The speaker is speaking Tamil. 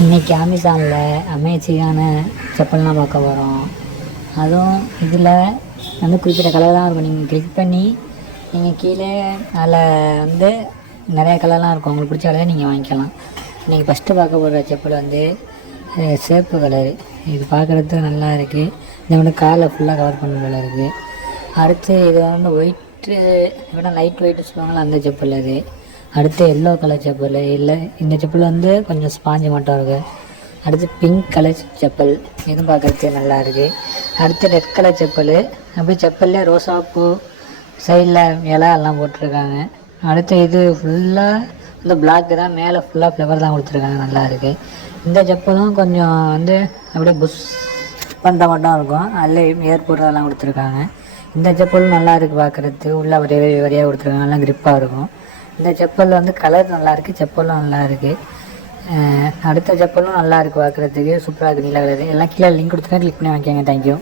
இன்றைக்கி அமேசானில் அமேசிங்கான செப்பல்லாம் பார்க்க போகிறோம். அதுவும் இதில் வந்து குறிப்பிட்ட கலர் தான் இருக்கும். நீங்கள் கிளிக் பண்ணி நீங்கள் கீழே அதில் வந்து நிறையா கலர்லாம் இருக்கும். உங்களுக்கு பிடிச்ச கலரை நீங்கள் வாங்கிக்கலாம். இன்றைக்கி ஃபஸ்ட்டு பார்க்க போகிற செப்பல் வந்து சேப்பு கலரு. இது பார்க்குறதுக்கு நல்லா இருக்குது. இதை வந்து காலை ஃபுல்லாக கவர் பண்ண போல இருக்குது. அடுத்து இது வந்து ஒயிட்டு விட லைட் ஒயிட்டு சொல்லுவாங்களா, அந்த செப்பல் அது. அடுத்து எல்லோ கலர் செப்பல். இல்லை, இந்த செப்பல் வந்து கொஞ்சம் ஸ்பாஞ்சு மட்டும் இருக்குது. அடுத்து பிங்க் கலர் செப்பல், இதுவும் பார்க்குறதுக்கு நல்லா இருக்குது. அடுத்து ரெட் கலர் செப்பல். அப்படியே செப்பல்லே ரோசாப்பூ சைடில் இலை எல்லாம் போட்டிருக்காங்க. அடுத்து இது ஃபுல்லாக வந்து பிளாக்கு தான், மேலே ஃபுல்லாக ஃப்ளவர் தான் கொடுத்துருக்காங்க, நல்லா இருக்குது. இந்த செப்பலும் கொஞ்சம் வந்து அப்படியே புஷ் பண்ணுற மட்டும் இருக்கும். அதில் ஏர்போர்ட் அதெல்லாம் கொடுத்துருக்காங்க. இந்த செப்பலும் நல்லா இருக்குது பார்க்குறதுக்கு. உள்ளே வரியாக கொடுத்துருக்காங்க, நல்லா க்ரிப்பாக இருக்கும். இந்த செப்பல் வந்து கலர் நல்லாயிருக்கு, செப்பலும் நல்லா இருக்குது. அடுத்த செப்பலும் நல்லா இருக்குது பார்க்குறதுக்கு, சூப்பராக இருக்குது, நீல கலரு. எல்லாம் கீழே லிங்க் கொடுத்துருக்கேன், கிளிக் பண்ணி வாங்கிக்கோங்க. தேங்க்யூ.